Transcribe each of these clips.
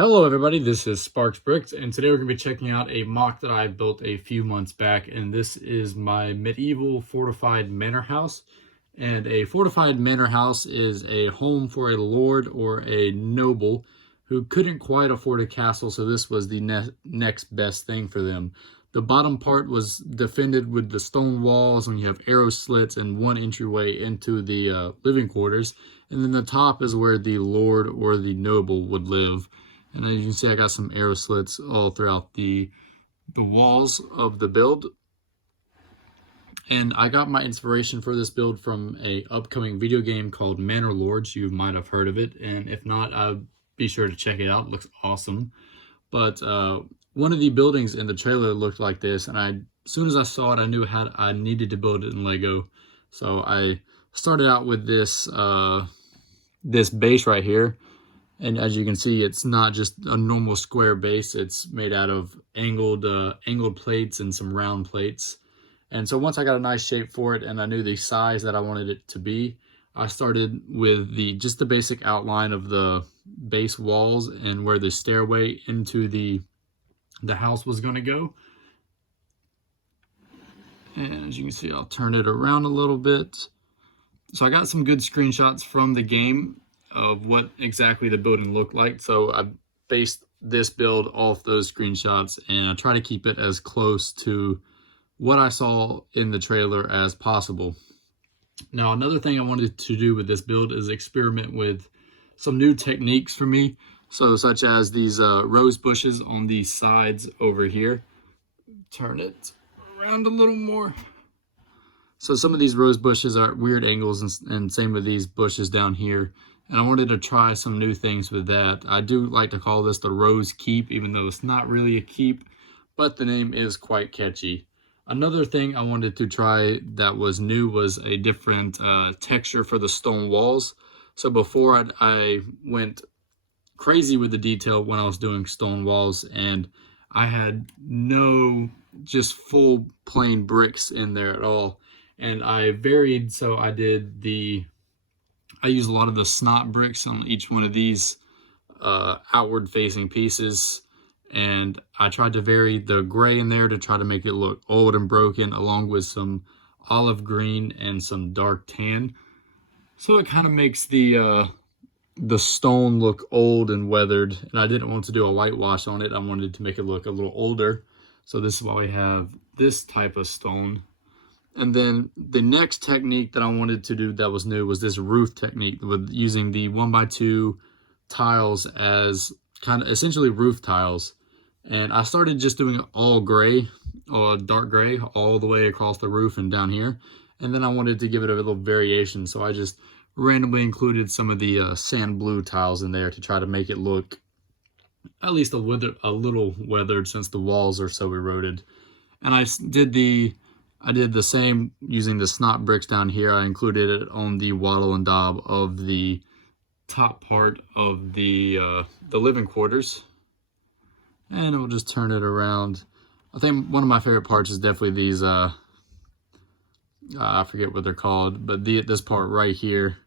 Hello everybody, this is Sparks Bricks, and today we're going to be checking out a MOC that I built a few months back, and this is my medieval fortified manor house. And a fortified manor house is a home for a lord or a noble who couldn't quite afford a castle, so this was the next best thing for them. The bottom part was defended with the stone walls, and you have arrow slits and one entryway into the living quarters. And then the top is where the lord or the noble would live. And as you can see, I got some arrow slits all throughout the walls of the build. And I got my inspiration for this build from a upcoming video game called Manor. You might have heard of it, and if not, I'll be sure to check it out. It looks awesome. But one of the buildings in the trailer looked like this, and as soon as I saw it, I knew I needed to build it in Lego. So I started out with this this base right here. And as you can see, it's not just a normal square base. It's made out of angled plates and some round plates. And so once I got a nice shape for it and I knew the size that I wanted it to be, I started with just the basic outline of the base walls and where the stairway into the house was going to go. And as you can see, I'll turn it around a little bit. So I got some good screenshots from the game of what exactly the building looked like. So I based this build off those screenshots, and I try to keep it as close to what I saw in the trailer as possible. Now, another thing I wanted to do with this build is experiment with some new techniques for me. So such as these rose bushes on these sides over here. Turn it around a little more. So some of these rose bushes are at weird angles, and same with these bushes down here. And I wanted to try some new things with that. I do like to call this the Rose Keep, even though it's not really a keep, but the name is quite catchy. Another thing I wanted to try that was new was a different texture for the stone walls. So before I went crazy with the detail when I was doing stone walls, and I had no just full plain bricks in there at all. And I varied, so I use a lot of the snot bricks on each one of these outward facing pieces, and I tried to vary the gray in there to try to make it look old and broken, along with some olive green and some dark tan. So it kind of makes the stone look old and weathered, and I didn't want to do a whitewash on it. I wanted to make it look a little older. So this is why we have this type of stone. And then the next technique that I wanted to do that was new was this roof technique with using the 1x2 tiles as kind of essentially roof tiles. And I started just doing it all gray, or dark gray, all the way across the roof and down here. And then I wanted to give it a little variation, so I just randomly included some of the sand blue tiles in there to try to make it look at least a little weathered, since the walls are so eroded. And I did the same using the snot bricks down here. I included it on the wattle and daub of the top part of the living quarters. And we'll just turn it around. I think one of my favorite parts is definitely these, I forget what they're called, but this part right here,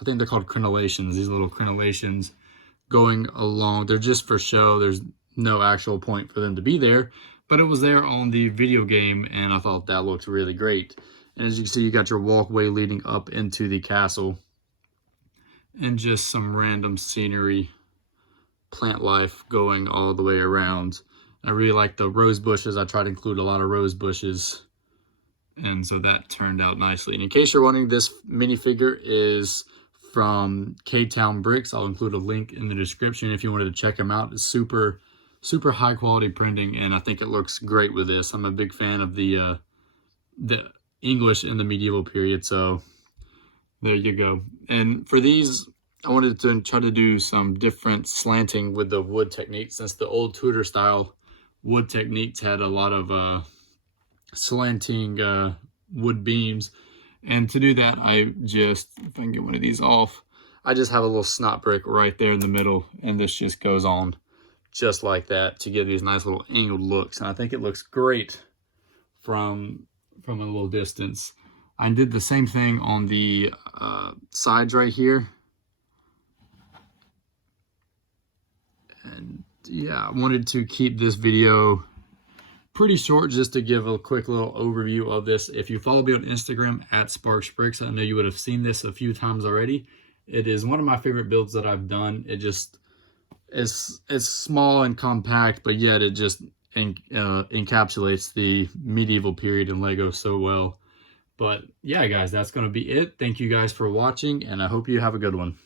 I think they're called crenellations, these little crenellations going along. They're just for show. There's no actual point for them to be there. But it was there on the video game, and I thought that looked really great. And as you can see, you got your walkway leading up into the castle. And just some random scenery, plant life going all the way around. I really like the rose bushes. I try to include a lot of rose bushes. And so that turned out nicely. And in case you're wondering, this minifigure is from K-Town Bricks. I'll include a link in the description if you wanted to check them out. It's super high quality printing, and I think it looks great with this. I'm a big fan of the English in the medieval period, so there you go. And for these, I wanted to try to do some different slanting with the wood technique, since the old Tudor style wood techniques had a lot of slanting wood beams. And to do that, I just, if I can get one of these off, I just have a little snot brick right there in the middle, and this just goes on just like that to give these nice little angled looks. And I think it looks great from a little distance. I did the same thing on the sides right here. And yeah, I wanted to keep this video pretty short just to give a quick little overview of this. If you follow me on Instagram at SparksBricks, I know you would have seen this a few times already. It is one of my favorite builds that I've done. It just is, it's small and compact, but yet it just encapsulates the medieval period in Lego so well. But yeah, guys, that's going to be it. Thank you guys for watching, and I hope you have a good one.